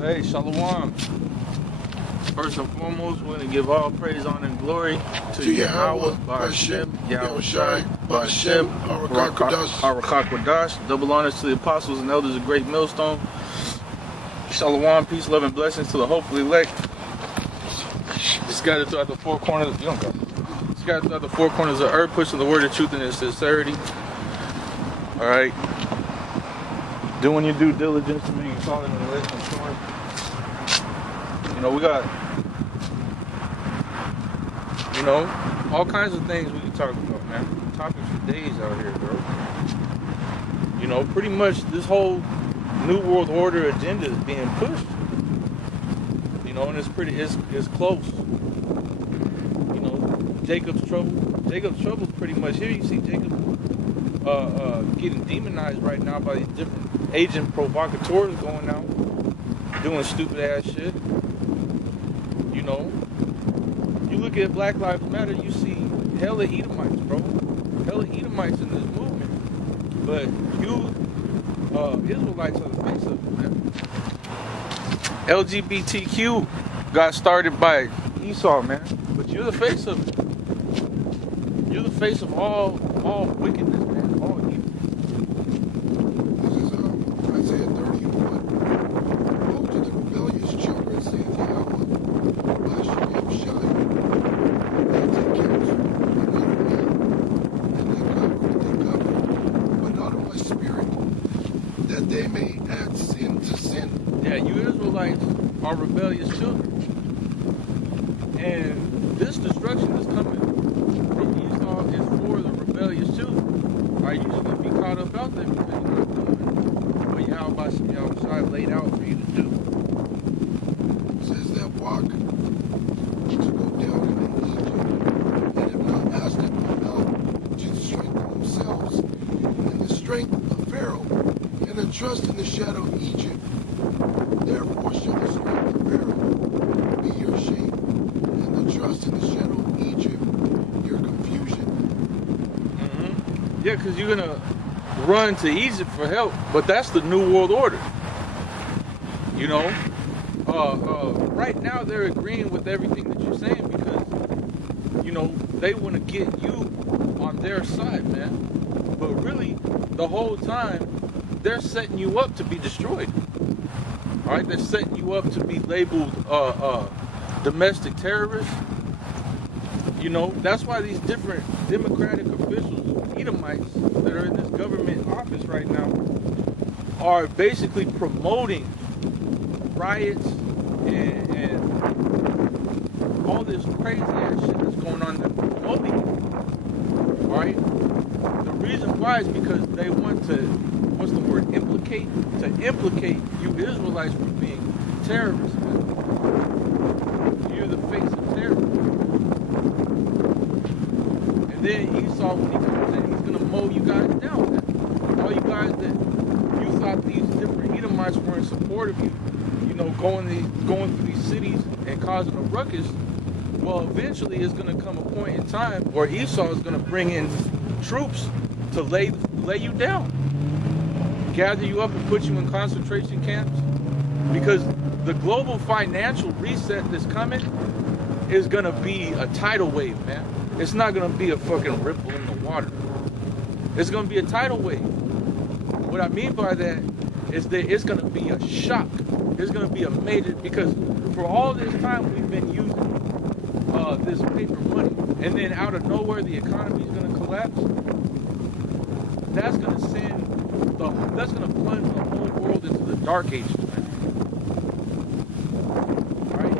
Hey, Shalom. First and foremost, we're going to give all praise, honor, and glory to Yahweh, Ba'ashem, Yahushai, Ba'ashem, Arakakwadash. Double honors to the apostles and elders of Great Millstone. Shalom, peace, love, and blessings to the hopefully elect. Scattered throughout the four corners. You don't go. Scattered throughout the four corners of earth, pushing the word of truth and its sincerity. All right. Doing your due diligence to make solid in the list and short. You know, we got, you know, all kinds of things we can talk about, man. Topics for days out here, bro. You know, pretty much this whole New World Order agenda is being pushed. You know, and it's close. You know, Jacob's trouble pretty much here. You see Jacob getting demonized right now by these different agent provocateurs going out doing stupid ass shit. You know, you look at Black Lives Matter, you see hella Edomites, bro. Hella Edomites in this movement. But you Israelites are the face of it, man. LGBTQ got started by Esau, man. But you're the face of it. You're the face of all wickedness, man. All evil. This is Isaiah 31. Woe to the rebellious children, saith Yahweh. They take counsel, but not of me. And they cover, but not of my spirit, that they may add sin to sin. Yeah, you Israelites are rebellious children. And this destruction is coming from Esau is for the rebellious children. All right, you just going to be caught up out there because you're not doing what Yahushua laid out for you to do. It says that walk to go down into Egypt, and have not asked it out to strengthen themselves in the strength of Pharaoh, and to trust in the shadow of Egypt. Therefore shall the strength of Pharaoh be your shame, and the trust in the shadow of Egypt your confusion. Mm-hmm. Yeah, because you're going to run to Egypt for help, but that's the New World Order. You know? Right now they're agreeing with everything that you're saying because, you know, they want to get you on their side, man. But really, the whole time, they're setting you up to be destroyed. All right? They're setting you up to be labeled domestic terrorists. You know, that's why these different Democratic officials, Edomites, that are in this government office right now, are basically promoting riots and all this crazy ass shit that's going on. They're promoting it. All right? The reason why is because they want to, what's the word, implicate you Israelites for being terrorists. You're the face of terror. And then Esau, when he comes in, he's going to mow you guys down. Man. All you guys that you thought these different Edomites were in support of you, you know, going through these cities and causing a ruckus, well, eventually it's going to come a point in time where Esau is going to bring in troops to lay you down, gather you up and put you in concentration camps, because the global financial reset that's coming is going to be a tidal wave, man. It's not going to be a fucking ripple in the water. It's going to be a tidal wave. What I mean by that is that it's going to be a shock. It's going to be a major, because for all this time we've been using this paper money, and then out of nowhere the economy is going to collapse. That's going to plunge the whole world into the dark ages, man. All right,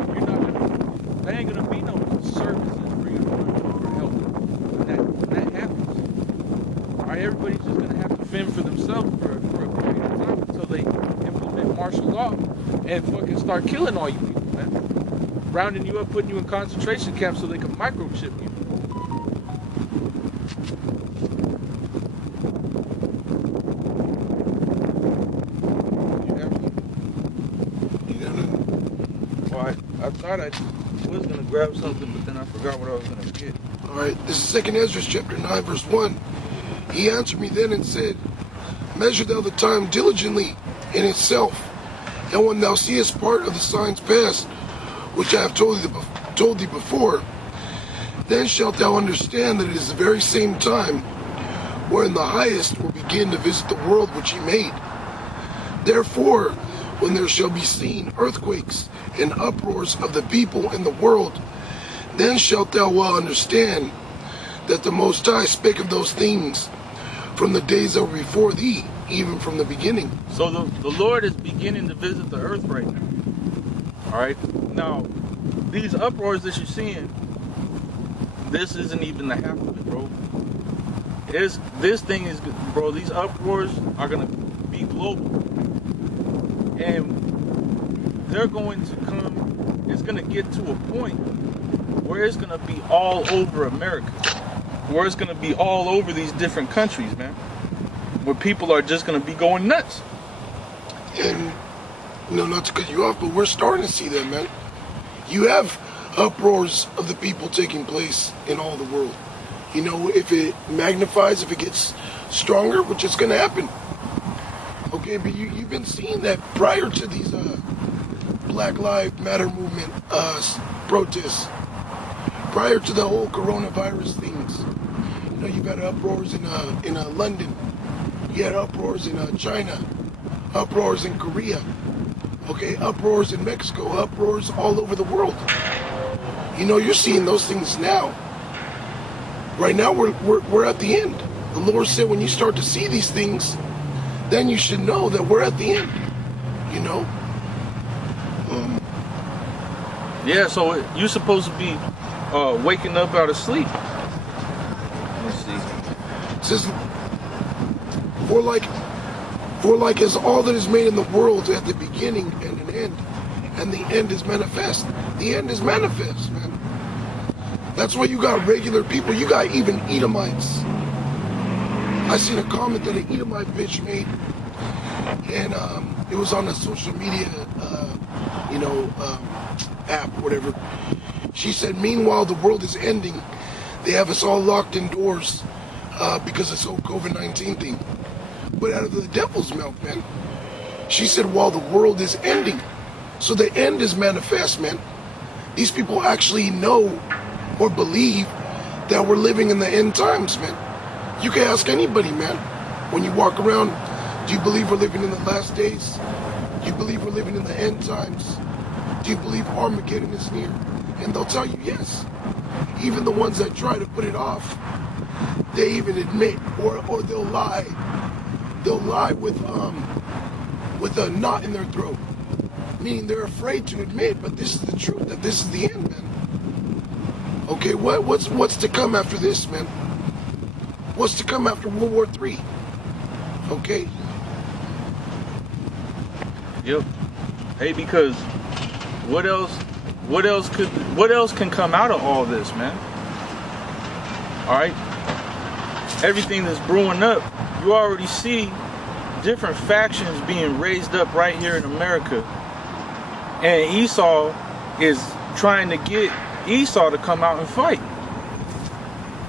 there ain't going to be no services for you to run to for help when that happens. All right, everybody's just going to have to fend for themselves for a period of time until they implement martial law and fucking start killing all you people, man. Rounding you up, putting you in concentration camps so they can microchip you. I thought I was going to grab something, but then I forgot what I was going to get. All right, this is 2nd Ezra chapter 9, verse 1. He answered me then and said, Measure thou the time diligently in itself, And when thou seest part of the signs past, which I have told thee before, then shalt thou understand that it is the very same time wherein the Highest will begin to visit the world which he made. Therefore, when there shall be seen earthquakes and uproars of the people in the world, then shalt thou well understand that the Most High spake of those things from the days that were before thee, even from the beginning. So the Lord is beginning to visit the earth right now. All right. Now, these uproars that you're seeing, this isn't even the half of it, bro. This thing is, bro. These uproars are gonna be global, and they're going to come. It's gonna get to a point where it's gonna be all over America, where it's gonna be all over these different countries, man. Where people are just gonna be going nuts. And not to cut you off, but we're starting to see that, man. You have uproars of the people taking place in all the world. If it magnifies, if it gets stronger, which is going to happen. Okay, but you've been seeing that prior to these Black Lives Matter movement protests, prior to the whole coronavirus things. You've had uproars in London. You had uproars in China, uproars in Korea. Okay, uproars in Mexico, uproars all over the world. You're seeing those things now. Right now, we're at the end. The Lord said when you start to see these things, then you should know that we're at the end. Yeah, so you're supposed to be waking up out of sleep. Let's see. It says, for like as all that is made in the world at the beginning and an end, and the end is manifest. The end is manifest, man. That's why you got regular people. You got even Edomites. I seen a comment that an Edomite bitch made, and it was on a social media, app, whatever. She said, meanwhile, the world is ending. They have us all locked indoors because of this whole COVID-19 thing. But out of the devil's mouth, man. She said, while the world is ending. So the end is manifest, man. These people actually know or believe that we're living in the end times, man. You can ask anybody, man. When you walk around, do you believe we're living in the last days? Do you believe we're living in the end times? Do you believe Armageddon is near? And they'll tell you yes. Even the ones that try to put it off, they even admit, or they'll lie. They'll lie with a knot in their throat. Meaning they're afraid to admit, but this is the truth, that this is the end, man. Okay, what's to come after this, man? What's to come after World War III? Okay? Yep. Hey, because what else can come out of all this, man? Alright? Everything that's brewing up, you already see different factions being raised up right here in America. And Esau is trying to get Esau to come out and fight.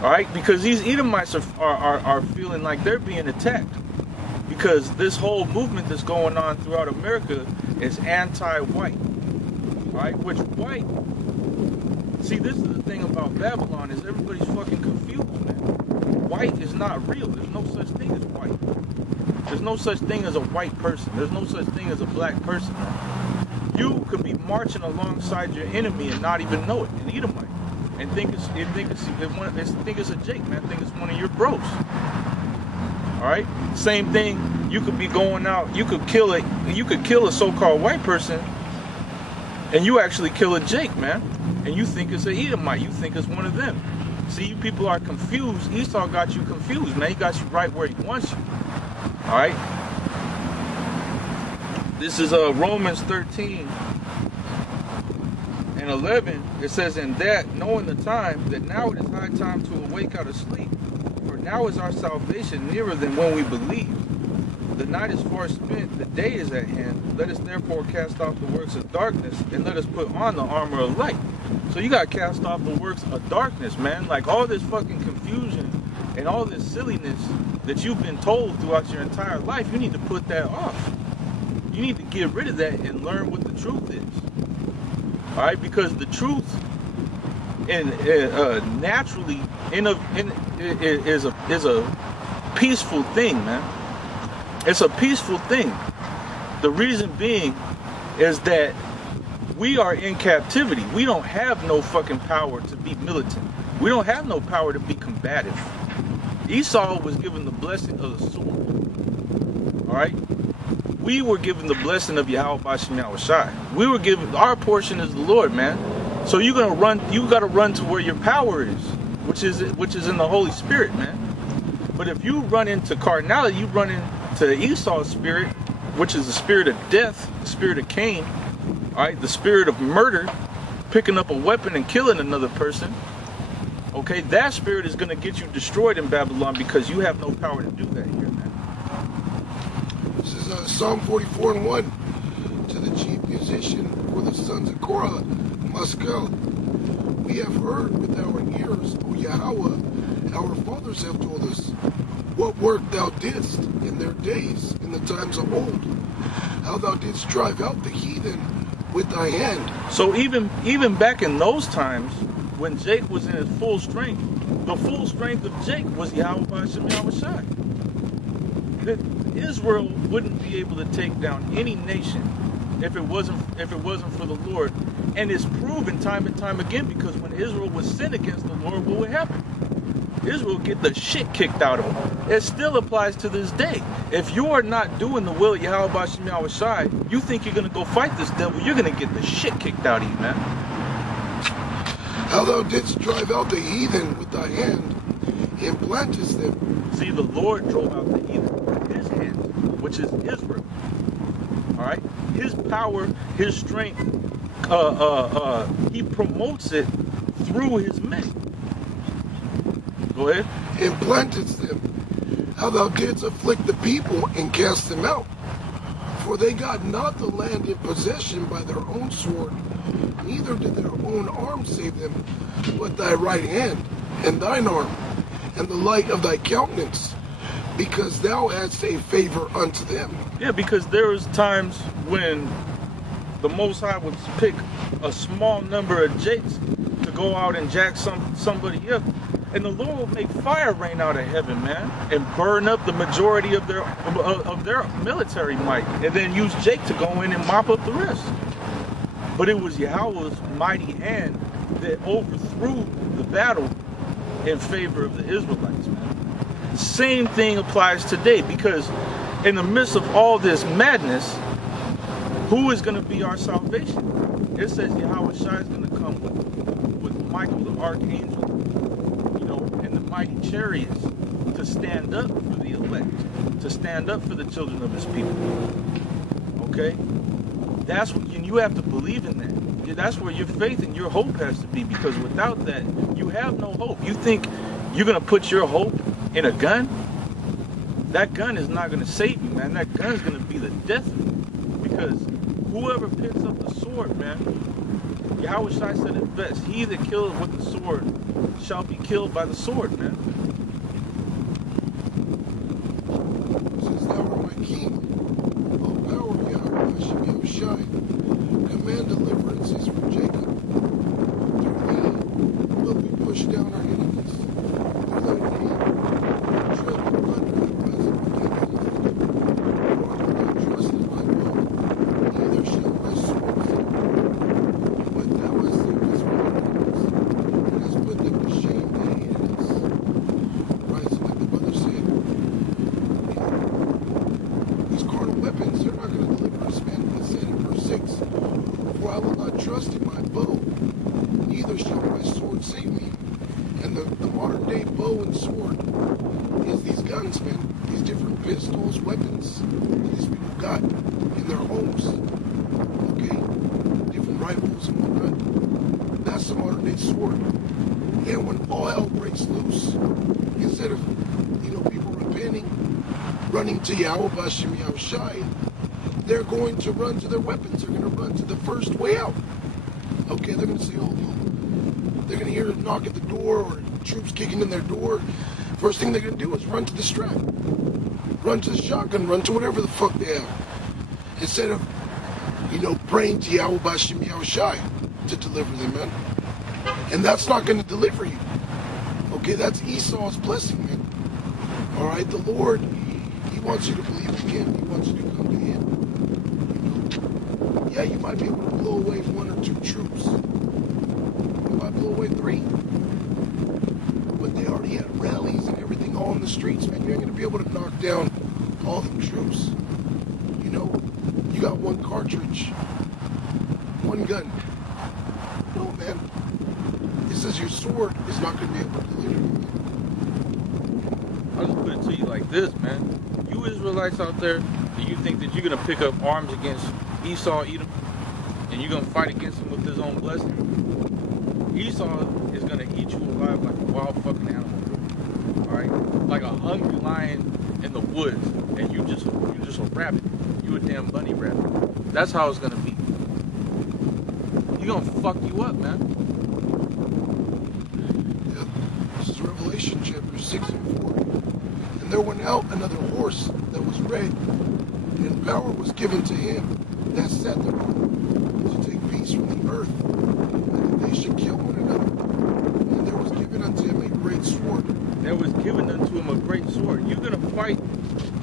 Alright? Because these Edomites are feeling like they're being attacked. Because this whole movement that's going on throughout America is anti-white. Alright? Which white... See, this is the thing about Babylon, is everybody's fucking confused, man. White is not real. There's no such thing as white. There's no such thing as a white person. There's no such thing as a black person, man. You could be marching alongside your enemy and not even know it, an Edomite, and think it's a Jake, man. Think it's one of your bros. All right. Same thing. You could be going out. You could kill a so-called white person, and you actually kill a Jake, man. And you think it's an Edomite. You think it's one of them. See, you people are confused. Esau got you confused, man. He got you right where he wants you. All right. This is Romans 13:11. It says, "In that, knowing the time, that now it is high time to awake out of sleep. For now is our salvation nearer than when we believed. The night is far spent, the day is at hand. Let us therefore cast off the works of darkness, and let us put on the armor of light." So you got to cast off the works of darkness, man. Like all this fucking confusion and all this silliness that you've been told throughout your entire life, you need to put that off. You need to get rid of that and learn what the truth is. All right, because the truth and naturally is a peaceful thing, man. It's a peaceful thing. The reason being is that we are in captivity. We don't have no fucking power to be militant. We don't have no power to be combative. Esau was given the blessing of the sword. All right? We were given the blessing of Yahweh Bashim Yahushai. We were given, our portion is the Lord, man. So you gotta run to where your power is, which is in the Holy Spirit, man. But if you run into carnality, you run into Esau's spirit, which is the spirit of death, the spirit of Cain, all right, the spirit of murder, picking up a weapon and killing another person. Okay, that spirit is going to get you destroyed in Babylon because you have no power to do that here, man. This is Psalm 44:1 to the chief musician for the sons of Korah, Maskell. We have heard with our ears, O Yahweh, our fathers have told us, what work thou didst in their days, in the times of old, how thou didst drive out the heathen with thy hand. So even back in those times, when Jake was in his full strength, the full strength of Jake was Yahweh Bashim Yahushai. Israel wouldn't be able to take down any nation if it wasn't for the Lord. And it's proven time and time again, because when Israel would sin against the Lord, what would happen? Israel would get the shit kicked out of them. It still applies to this day. If you are not doing the will of Yahweh Bashim Yahushai, you think you're going to go fight this devil, you're going to get the shit kicked out of you, man. How thou didst drive out the heathen with thy hand, and plantest them. See, the Lord drove out the heathen with his hand, which is Israel. All right? His power, his strength, he promotes it through his men. Go ahead. And plantest them. How thou didst afflict the people and cast them out. For they got not the land in possession by their own sword, neither did their own arm save them, but thy right hand, and thine arm, and the light of thy countenance, because thou hadst a favor unto them. Yeah, because there was times when the Most High would pick a small number of jakes to go out and jack somebody up, and the Lord would make fire rain out of heaven, man, and burn up the majority of their military might, and then use Jake to go in and mop up the rest. But it was Yahweh's mighty hand that overthrew the battle in favor of the Israelites, man. Same thing applies today, because in the midst of all this madness, who is going to be our salvation? It says Yahweh Shai is going to come with Michael the archangel, and the mighty chariots to stand up for the elect, to stand up for the children of his people. Okay? That's what you have to believe in that. That's where your faith and your hope has to be, because without that, you have no hope. You think you're going to put your hope in a gun? That gun is not going to save you, man. That gun is going to be the death of you, because whoever picks up the sword, man, Yahweh Shai said it best. He that killeth with the sword shall be killed by the sword, man. Since thou art my king, O power of Yahweh Hashem Yahushai, command deliverances for Jacob. Through me will we push down our enemies. Through thy name, tread under the present beginnings. For I will not trust in my bow, neither shall my sword save me. But thou hast saved us from our enemies, and hast put them to shame that hated us. Rising like the brother said, these carnal weapons, they're not going to deliver us, man. It said in verse 6, for I will not trust in my bow, neither shall my sword save me. And the modern day bow and sword is these guns, man. These different pistols, weapons that these people got in their homes. Okay? Different rifles and whatnot. That's the modern day sword. And when all hell breaks loose, instead of, people repenting, running to Yahweh Bashim Yahushai, they're going to run to their weapons. They're going to run to the first way out. Okay, they're going to say, they're going to hear a knock at the door or troops kicking in their door. First thing they're going to do is run to the strap. Run to the shotgun, run to whatever the fuck they have. instead of, praying to Yahweh Bashim Yahushai to deliver them, man. And that's not going to deliver you. Okay, that's Esau's blessing, man. All right, the Lord, He wants you to believe in Him. He wants you to come to Him. Yeah, you might be able to blow away 1 or 2 troops. You might blow away 3. But they already had rallies and everything all in the streets, man. You ain't going to be able to knock down all them troops. You got 1 cartridge, 1 gun. No, man. It says your sword is not going to be able to deliver you. I'll just put it to you like this, man. You Israelites out there, do you think that you're going to pick up arms against Esau, Edom, and you're going to fight against him with his own blessing? Esau is going to eat you alive like a wild fucking animal, alright? Like a hungry lion in the woods, and you just a rabbit. You a damn bunny rabbit. That's how it's going to be. He's going to fuck you up, man. Yep. This is Revelation chapter 6 and 4. And there went out another horse that was red, and power was given to him that sat thereon, to take peace from the earth, and that they should kill one another. And there was given unto him a great sword. There was given unto him a great sword. You're going to fight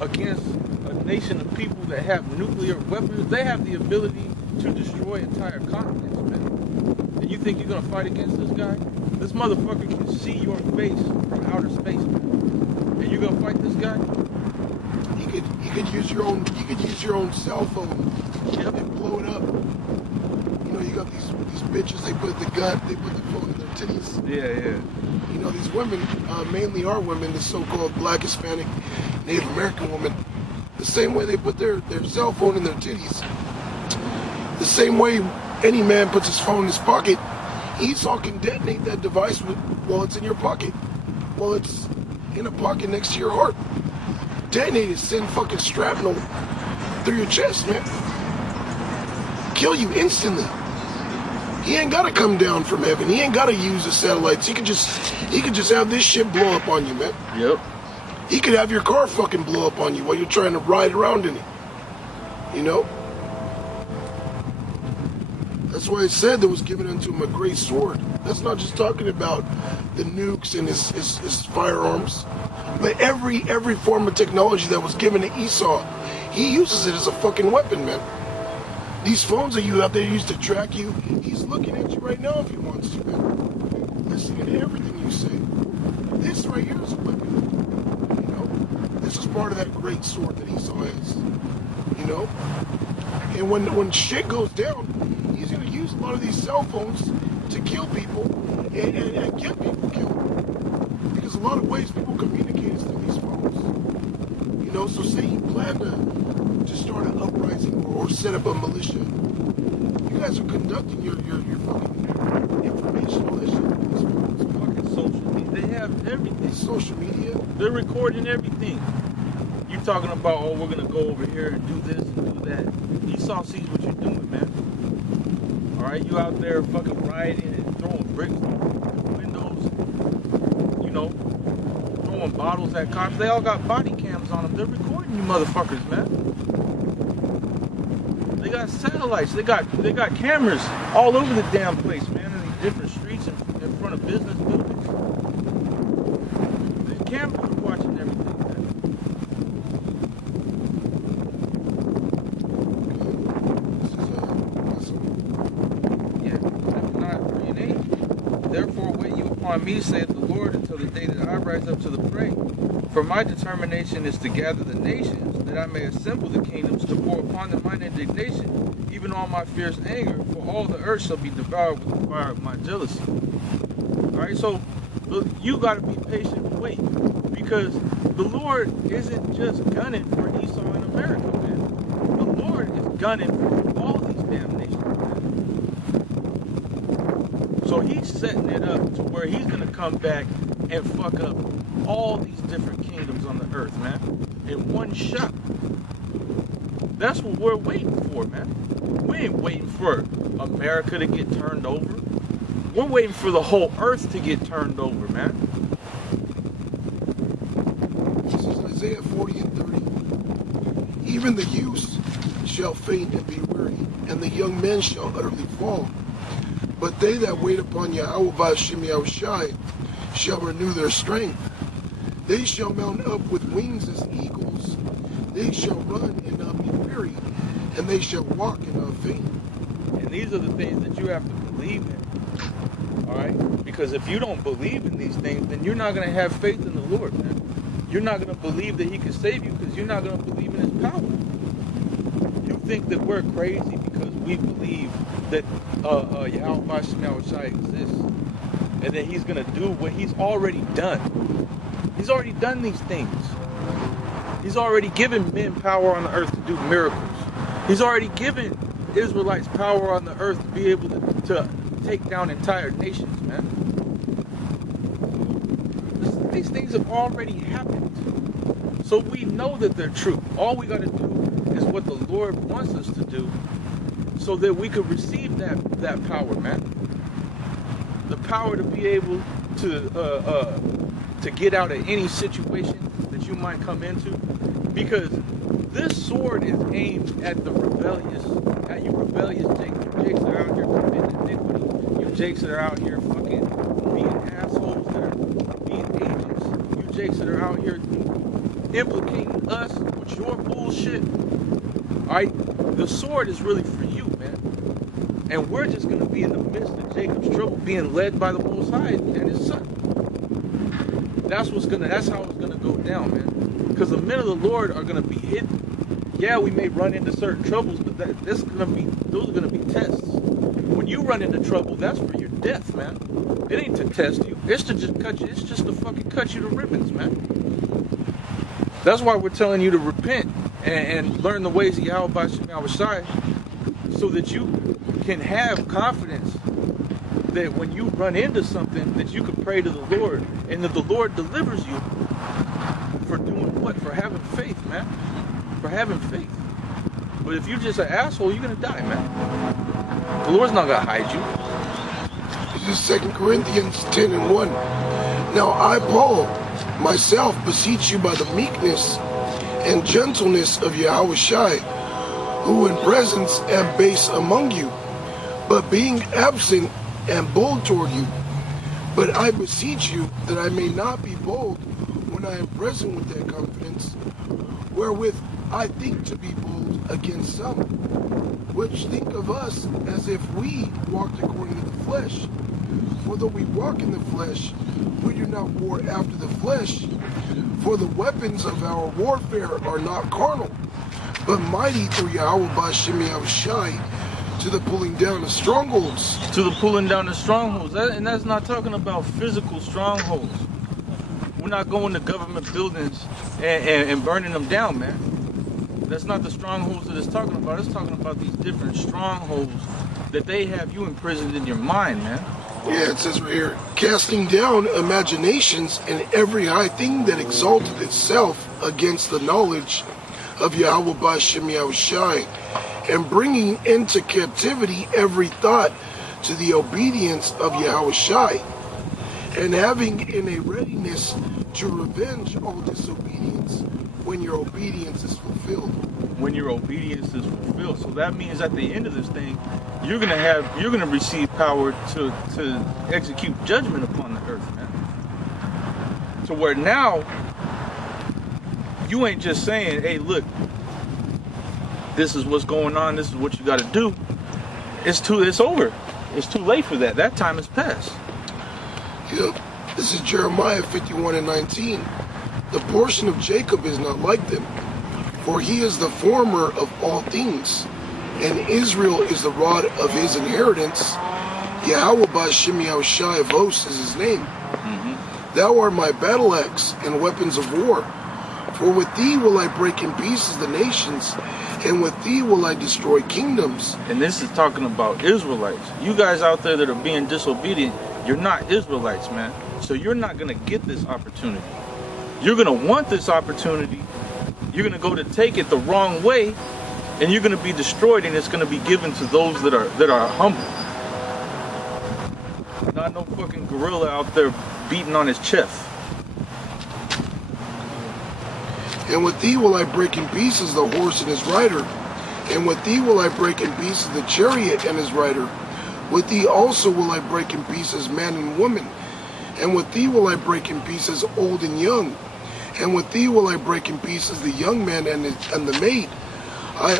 against a nation of people that have nuclear weapons. They have the ability to destroy entire continents, man. And you think you're going to fight against this guy? This motherfucker can see your face from outer space, man. And you're going to fight this guy? You could use your own cell phone and blow it up. You got these bitches, they put the phone in their titties. Yeah. These women, mainly our women, the so-called Black, Hispanic, Native American women, the same way they put their cell phone in their titties, the same way any man puts his phone in his pocket, Esau can detonate that device while it's in your pocket, while it's in a pocket next to your heart. Detonate it, send fucking shrapnel through your chest, man. Kill you instantly. He ain't gotta come down from heaven. He ain't gotta use the satellites. He could just have this shit blow up on you, man. Yep. He could have your car fucking blow up on you while you're trying to ride around in it. That's why it said there was given unto him a great sword. That's not just talking about the nukes and his firearms, but every form of technology that was given to Esau, he uses it as a fucking weapon, man. These phones that you have, they used to track you. He's looking at you right now if he wants to, man. Listening to everything you say. This right here is a weapon. This is part of that great sword that Esau has. And when shit goes down, he's going to use a lot of these cell phones to kill people and get people killed. Because a lot of ways people communicate is through these phones. So say you plan to start an uprising or set up a militia. You guys are conducting your fucking informational issue. Fucking social media. They have everything. Social media. They're recording everything. You talking about, oh, we're gonna go over here and do this and do that. Esau sees what you're doing, man. Alright, you out there fucking rioting and throwing bricks through windows, throwing bottles at cops. They all got body cams on them. They're recording you motherfuckers, man. They got satellites. They got cameras all over the damn place, man, in these different streets in front of business buildings. The cameras are watching everything, man. Yeah, 9:3-8. Therefore wait you upon me, saith the Lord, until the day that I rise up to the prey. For my determination is to gather the nations, that I may assemble the kingdoms, to pour upon them mine indignation, even all my fierce anger, for all the earth shall be devoured with the fire of my jealousy. Alright, so you gotta be patient and wait, because the Lord isn't just gunning for Esau in America, man. The Lord is gunning for all these damn nations, man. So he's setting it up to where he's gonna come back and fuck up all these different kingdoms on the earth, man, in one shot. That's what we're waiting for, man. We ain't waiting for America to get turned over. We're waiting for the whole earth to get turned over, man. This is Isaiah 40 and 30. Even the youths shall faint and be weary, and the young men shall utterly fall. But they that wait upon Yahweh Ba'ashem Yahushai shall renew their strength. They shall mount up with wings as eagles. They shall run and not be weary, and they shall walk and not faint. And these are the things that you have to believe in. All right? Because if you don't believe in these things, then you're not going to have faith in the Lord, man. You're not going to believe that he can save you because you're not going to believe in his power. You think that we're crazy because we believe that Yahweh Ba'ashem Yahushai exists and that he's going to do what he's already done. He's already done these things. He's already given men power on the earth to do miracles. He's already given Israelites power on the earth to be able to take down entire nations, man. These things have already happened. So we know that they're true. All we got to do is what the Lord wants us to do so that we could receive that power, man. The power to be able to get out of any situation that you might come into. Because this sword is aimed at the rebellious, at you rebellious Jakes. You Jakes that are out here committing iniquity. You Jakes that are out here fucking being assholes, that are being agents. You Jakes that are out here implicating us with your bullshit. Alright? The sword is really for you, man. And we're just going to be in the midst of Jacob's trouble, being led by the Most High and his son. That's how it's gonna go down, man. Because the men of the Lord are gonna be hidden. Yeah, we may run into certain troubles, but those are gonna be tests. When you run into trouble, that's for your death, man. It ain't to test you. It's to just cut you. It's just to fucking cut you to ribbons, man. That's why we're telling you to repent and learn the ways of Yahweh Ba'ashem Yahushai, so that you can have confidence that when you run into something, that you can pray to the Lord, and that the Lord delivers you for doing what? For having faith, man. For having faith. But if you're just an asshole, you're gonna die, man. The Lord's not gonna hide you. This is 2 Corinthians 10:1. Now I, Paul, myself beseech you by the meekness and gentleness of Yahushai, who in presence am base among you, but being absent and bold toward you. But I beseech you that I may not be bold when I am present with that confidence, wherewith I think to be bold against some, which think of us as if we walked according to the flesh. For though we walk in the flesh, we do not war after the flesh. For the weapons of our warfare are not carnal, but mighty through Yahweh Ba'ashem Yahushai, to the pulling down of strongholds. To the pulling down of strongholds. And that's not talking about physical strongholds. We're not going to government buildings and burning them down, man. That's not the strongholds that it's talking about. It's talking about these different strongholds that they have you imprisoned in your mind, man. Yeah, it says right here, casting down imaginations and every high thing that exalted itself against the knowledge of Yahweh Ba'ashem Yahushai, and bringing into captivity every thought to the obedience of Yahushai, and having in a readiness to revenge all disobedience when your obedience is fulfilled. When your obedience is fulfilled. So that means at the end of this thing, you're gonna receive power to execute judgment upon the earth, man. So where now you ain't just saying, hey, look, this is what's going on, this is what you got to do. It's over. It's too late for that. That time has passed. Yep. This is Jeremiah 51:19. The portion of Jacob is not like them, for he is the former of all things, and Israel is the rod of his inheritance. Yahweh Ba'ashem Yahushai of hosts is his name. Thou art my battle axe and weapons of war. For with thee will I break in pieces the nations, and with thee will I destroy kingdoms. And this is talking about Israelites. You guys out there that are being disobedient, you're not Israelites, man. So you're not going to get this opportunity. You're going to want this opportunity. You're going to go to take it the wrong way, and you're going to be destroyed, and it's going to be given to those that are humble. Not no fucking gorilla out there beating on his chest. And with thee will I break in pieces the horse and his rider, And with thee will I break in pieces the chariot and his rider. With thee also will I break in pieces man and woman. And with thee will I break in pieces old and young. And with thee will I break in pieces the young man and the maid. I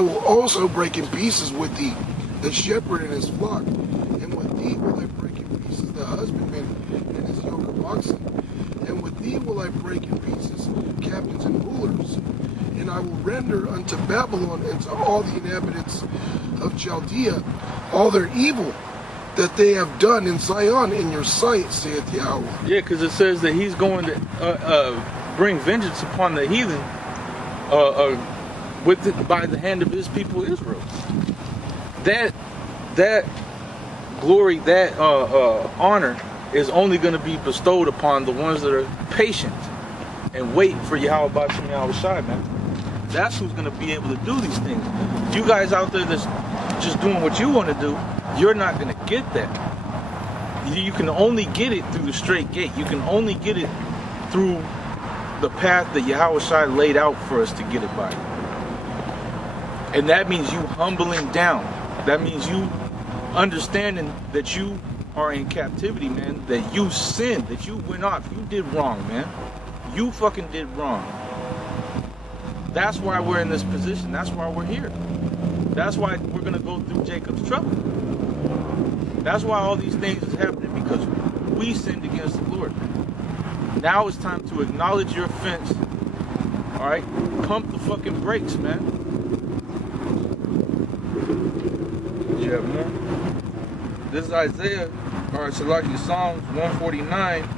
will also break in pieces with thee the shepherd and his flock. And with thee will I break in pieces the husbandman and his yoke of oxen. And with thee will I break in pieces captains and rulers. And I will render unto Babylon and to all the inhabitants of Chaldea all their evil that they have done in Zion in your sight, saith Yahweh. Yeah, because it says that he's going to bring vengeance upon the heathen by the hand of his people Israel. That glory, that honor is only going to be bestowed upon the ones that are patient and wait for Yahweh B'Shem Yahweh Shai, man. That's who's going to be able to do these things. You guys out there that's just doing what you want to do, you're not going to get that. You can only get it through the straight gate. You can only get it through the path that Yahweh Shai laid out for us to get it by. And that means you humbling down. That means you understanding that you are in captivity, man. That you sinned, that you went off. You did wrong, man. You fucking did wrong. That's why we're in this position. That's why we're here. That's why we're going to go through Jacob's trouble. That's why all these things is happening, because we sinned against the Lord. Now it's time to acknowledge your offense. All right? Pump the fucking brakes, man. You have more? This is Isaiah, or Salaki Psalms 149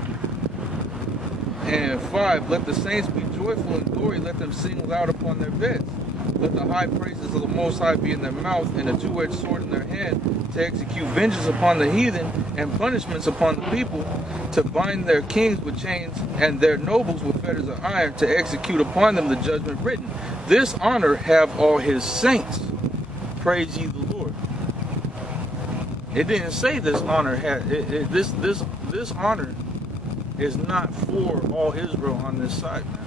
and 5. Let the saints be joyful in glory. Let them sing loud upon their beds. Let the high praises of the Most High be in their mouth, and a two-edged sword in their hand, to execute vengeance upon the heathen and punishments upon the people, to bind their kings with chains and their nobles with fetters of iron, to execute upon them the judgment written. This honor have all his saints. Praise ye the Lord. It didn't say this honor had this honor is not for all Israel on this side, man.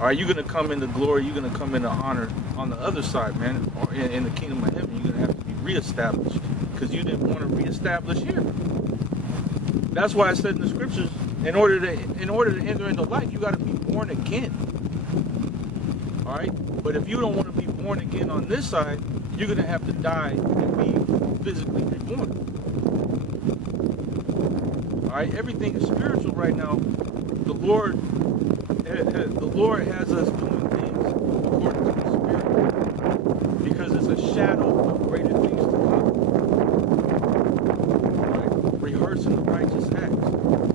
Are you going to come into glory? You're going to come into honor on the other side, man. Or in the kingdom of heaven, you're going to have to be reestablished, because you didn't want to reestablish here. That's why I said in the scriptures, in order to enter into life, you got to be born again. All right? But if you don't want to be born again on this side, you're going to have to die and be physically reborn. All right? Everything is spiritual right now. The Lord has us doing things according to the Spirit, because it's a shadow of greater things to come. Right? Rehearsing the righteous acts.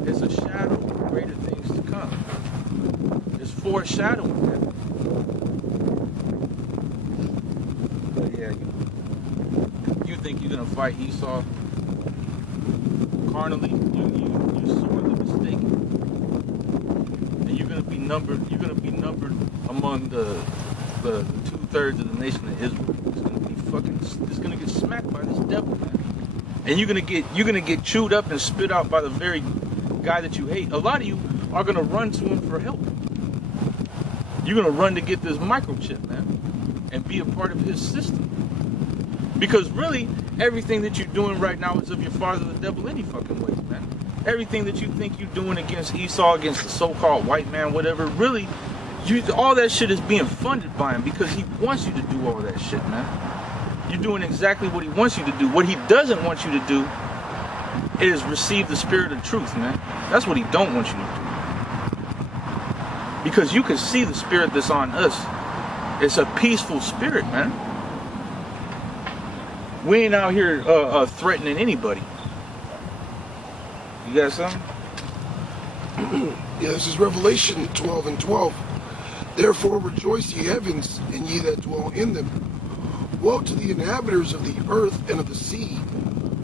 It's a shadow of greater things to come. It's foreshadowing that. But yeah, you think you're gonna fight Esau carnally? You sorely mistaken. You're gonna be numbered among the 2/3 of the nation of Israel. It's gonna get smacked by this devil, man. And you're gonna get chewed up and spit out by the very guy that you hate. A lot of you are gonna run to him for help. You're gonna run to get this microchip, man, and be a part of his system. Because really, everything that you're doing right now is of your father, the devil, any fucking way, man. Everything that you think you're doing against Esau, against the so-called white man, whatever, really, all that shit is being funded by him, because he wants you to do all that shit, man. You're doing exactly what he wants you to do. What he doesn't want you to do is receive the spirit of truth, man. That's what he don't want you to do. Because you can see the spirit that's on us. It's a peaceful spirit, man. We ain't out here threatening anybody. You got something? Yeah, this is Revelation 12 and 12. Therefore rejoice, ye heavens, and ye that dwell in them. Woe to the inhabitants of the earth and of the sea,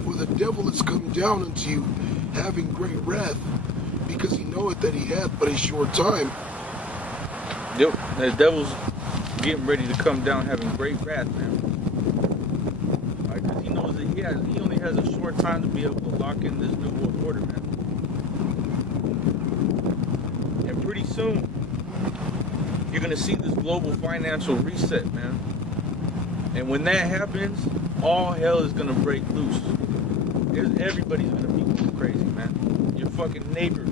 for the devil is come down unto you, having great wrath, because he knoweth that he hath but a short time. Yep, the devil's getting ready to come down, having great wrath, man. Because he knows that he only has a short time to be able to lock in this new world order, man. And pretty soon, You're gonna see this global financial reset, man. And when that happens, all hell is gonna break loose. Everybody's gonna be going crazy, man. Your fucking neighbor,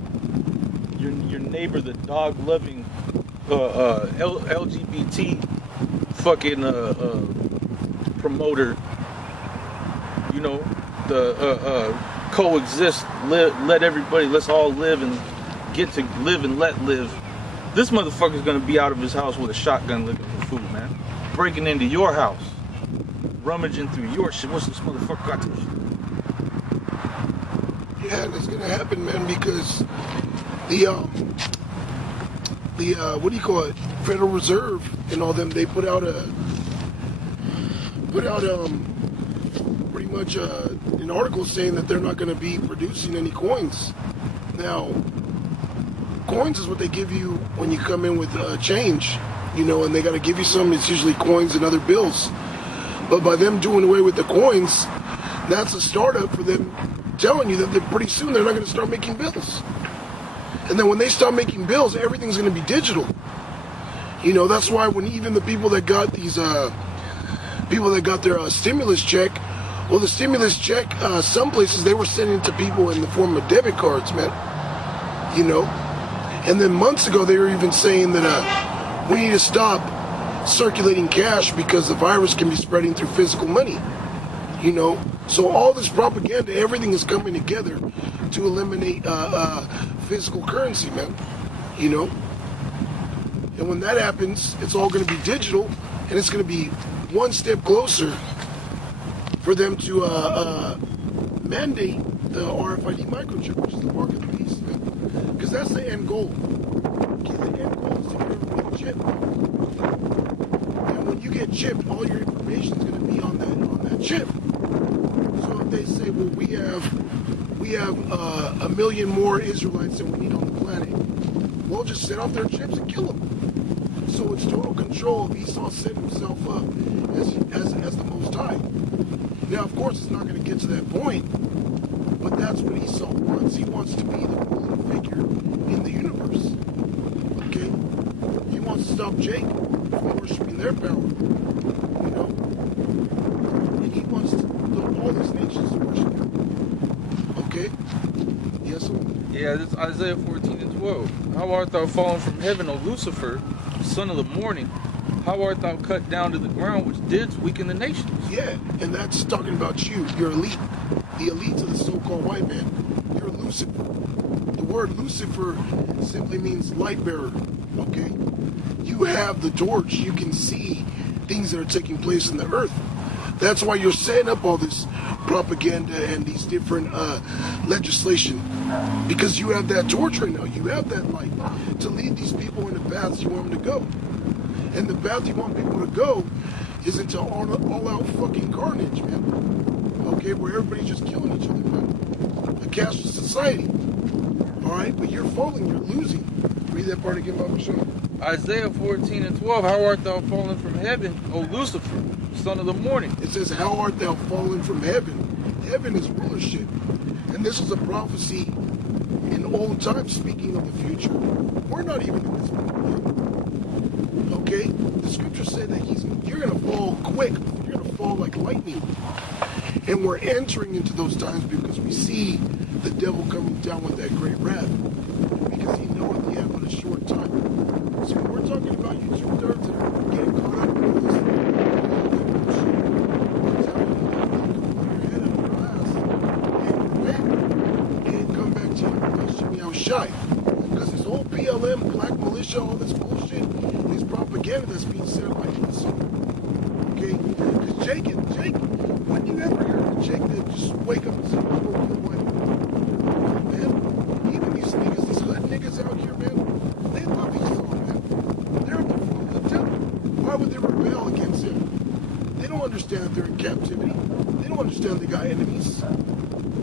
your neighbor, the dog-loving LGBT fucking promoter. You know, the coexist, let everybody, let's all live and get to live and let live. This motherfucker's gonna be out of his house with a shotgun looking for food, man. Breaking into your house, rummaging through your shit. What's this motherfucker got to? Yeah, and it's gonna happen, man, because the what do you call it? Federal Reserve and all them, they put out pretty much an article saying that they're not going to be producing any coins. Now, coins is what they give you when you come in with change, you know, and they got to give you some. It's usually coins and other bills. But by them doing away with the coins, that's a startup for them telling you that pretty soon they're not going to start making bills. And then when they start making bills, everything's going to be digital. You know, that's why when even the people that got these, people that got their stimulus check, well, the stimulus check, some places they were sending it to people in the form of debit cards, man. You know? And then months ago, they were even saying that we need to stop circulating cash because the virus can be spreading through physical money. You know? So all this propaganda, everything is coming together to eliminate physical currency, man. You know? And when that happens, it's all going to be digital, and it's going to be one step closer for them to mandate the RFID microchip, which is the mark of the beast, man. Because that's the end goal. Okay, the end goal is to get everybody chipped. And when you get chipped, all your information is going to be on that chip. So if they say, well, we have 1 million more Israelites than we need on the planet, we'll just set off their chips and kill them. So it's total control of Esau setting himself up as the Most High. Now, of course, it's not going to get to that point, but that's what Esau wants. He wants to be the ruling figure in the universe. Okay? He wants to stop Jacob from worshiping their power. You know? And he wants all these nations to worship him. Okay? Yes, sir? Yeah, this is Isaiah 14 and 12. How art thou fallen from heaven, O Lucifer, son of the morning? How art thou cut down to the ground, which didst weaken the nations? Yeah, and that's talking about you. You're elite. The elites of the so-called white man. You're Lucifer. The word Lucifer simply means light bearer. Okay? You have the torch. You can see things that are taking place in the earth. That's why you're setting up all this propaganda and these different legislation. Because you have that torch right now. You have that light to lead these people in the paths you want them to go. And the path you want people to go is into all-out fucking carnage, man. Okay, where everybody's just killing each other, man. A cashless society. Alright, but you're falling, you're losing. Read that part again, Baba Shah. Isaiah 14 and 12. How art thou fallen from heaven, O Lucifer, son of the morning? It says, how art thou fallen from heaven? Heaven is rulership. And this is a prophecy in old times, speaking of the future. We're not even in this moment yet. Okay? The scriptures say that you're going to fall quick. You're going to fall like lightning. And we're entering into those times because we see the devil coming down with that great wrath. Because he knoweth he have but a short time. So when we're talking about you two-thirds that are getting caught up in all this, we're telling you that you can put your head under glass and repent and come back to your relationship out shy. Because this whole BLM, black militia, all this bullshit is propaganda that's being said by Esau. Okay? Because Jake, when you ever hear of Jake that just wake up and say, I'm going to kill white people? Man, even these niggas, these hood niggas out here, man, they love Esau, man. They're in the form of the devil. Why would they rebel against him? They don't understand that they're in captivity. They don't understand they got enemies.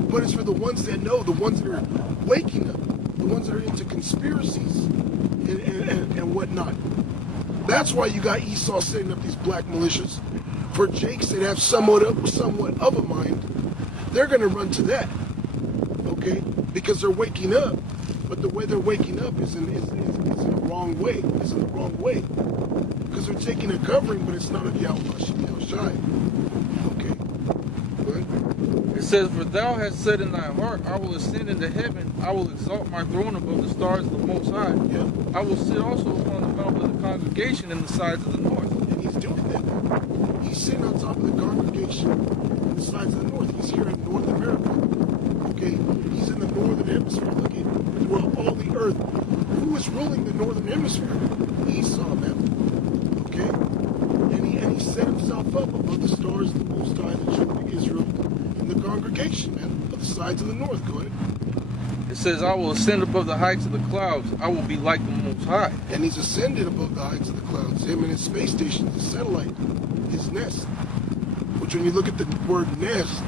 But it's for the ones that know, the ones that are waking up, the ones that are into conspiracies and whatnot. That's why you got Esau setting up these black militias. For Jakes that have somewhat of a mind, they're going to run to that, okay? Because they're waking up, but the way they're waking up is in a wrong way. It's in the wrong way. Because they're taking a covering, but it's not of Yahweh Shai. Okay. Good. It says, "For thou hast said in thy heart, I will ascend into heaven. I will exalt my throne above the stars of the Most High. Yeah. I will sit also upon the mount of the congregation in the sides of the north." And he's doing that. He's sitting on top of the congregation in the sides of the north. He's here in North America. Okay. He's in the northern hemisphere. Look at throughout all the earth. Who is ruling the northern hemisphere? Esau, man. Okay. And he set himself up above the stars of the Most High, the children of Israel, in the congregation, man, of the sides of the north. Go ahead. It says, "I will ascend above the heights of the clouds. I will be like the Most High." And he's ascended above the heights of the clouds. Him and his space station, his satellite, his nest. Which, when you look at the word nest,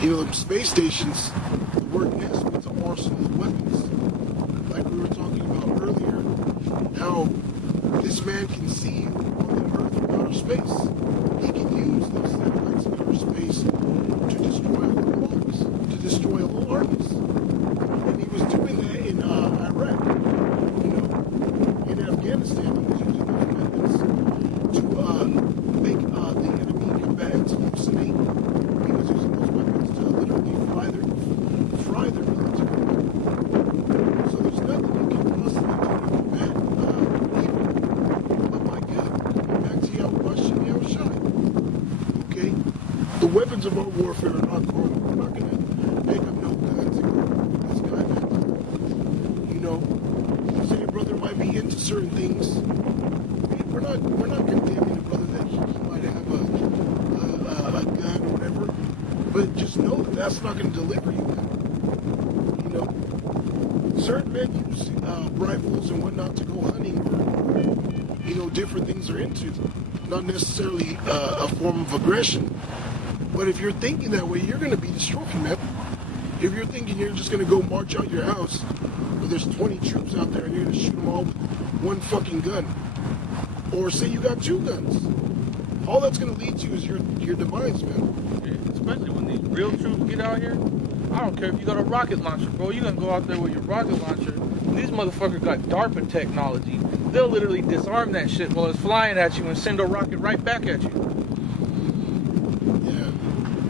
the space stations, the word nest means an arsenal of weapons. Like we were talking about earlier, how this man can see on the earth from outer space. He can use those satellites in outer space to destroy whole blocks, to destroy whole armies. And he was doing that in Iraq, in Afghanistan. He was using those methods to make the enemy combatants hallucinate. He was using those weapons to literally fry their military. So there's nothing you can possibly do to combat evil. But my God, back to Yahweh Shai. Okay? The weapons of our warfare are not carnal. We're not going to make up no guns and this guy, man. Say your brother might be into certain things. We're not condemning a brother that he might have a gun or whatever. But just know that that's not going to deliver you, man. Certain men use rifles and whatnot to go hunting or, different things they're into. Not necessarily a form of aggression. But if you're thinking that way, you're going to be destroyed, man. If you're thinking you're just going to go march out your house where there's 20 troops out there and you're going to shoot them all with one fucking gun. Or say you got 2 guns. All that's going to lead to is your demise, man. Yeah, especially when these real troops get out here. I don't care if you got a rocket launcher, bro. You're going to go out there with your rocket launcher. These motherfuckers got DARPA technology. They'll literally disarm that shit while it's flying at you and send a rocket right back at you.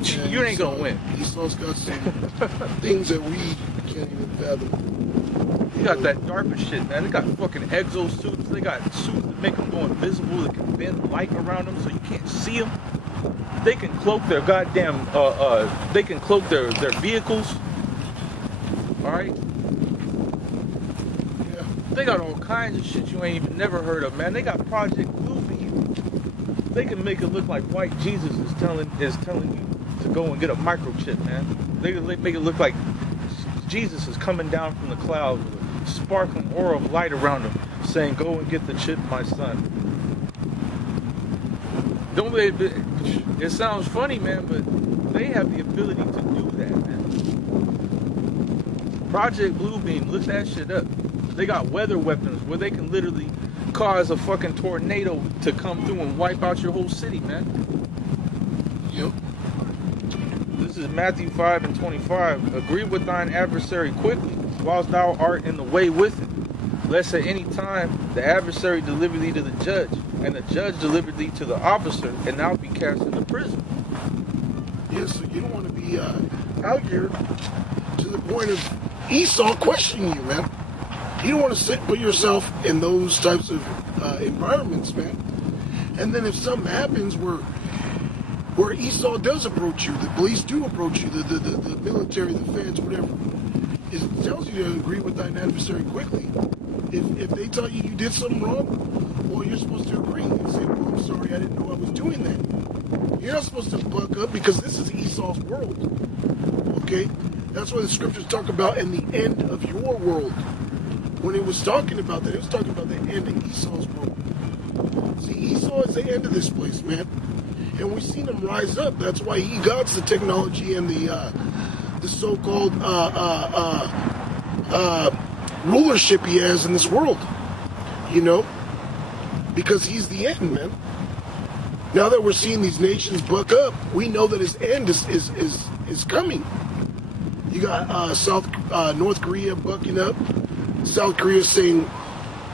Yeah, you ain't going to win. Esau's got some things that we can't even fathom. You got that DARPA shit, man. They got fucking exosuits. They got suits that make them go invisible, that can bend light around them so you can't see them. They can cloak their goddamn, they can cloak their vehicles. Alright? Yeah. They got all kinds of shit you ain't even never heard of, man. They got Project Bluebeam. They can make it look like white Jesus is telling you to go and get a microchip, man. They can make it look like Jesus is coming down from the clouds with a sparkling aura of light around him, saying, "Go and get the chip, my son." Don't they? It sounds funny, man, but they have the ability to do that, man. Project Bluebeam, look that shit up. They got weather weapons where they can literally cause a fucking tornado to come through and wipe out your whole city, man. Yep. This is Matthew 5:25. "Agree with thine adversary quickly, whilst thou art in the way with it. Lest at any time the adversary deliver thee to the judge, and the judge deliver thee to the officer, and thou be cast into prison." Yeah, so you don't want to be out here to the point of Esau questioning you, man. You don't want to put yourself in those types of environments, man. And then if something happens where Esau does approach you, the police do approach you, the military, the feds, whatever, it tells you to agree with thine adversary quickly. If they tell you you did something wrong, well, you're supposed to agree and say, "Well, I'm sorry, I didn't know I was doing that." You're not supposed to buck up because this is Esau's world. Okay? That's what the scriptures talk about in the end of your world. When it was talking about that, it was talking about the end of Esau's world. See, Esau is the end of this place, man. And we've seen him rise up. That's why he got the technology and the so-called rulership he has in this world. Because he's the end, man. Now that we're seeing these nations buck up, we know that his end is coming. You got North Korea bucking up. South Korea saying,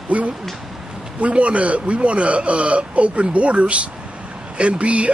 we want to open borders and be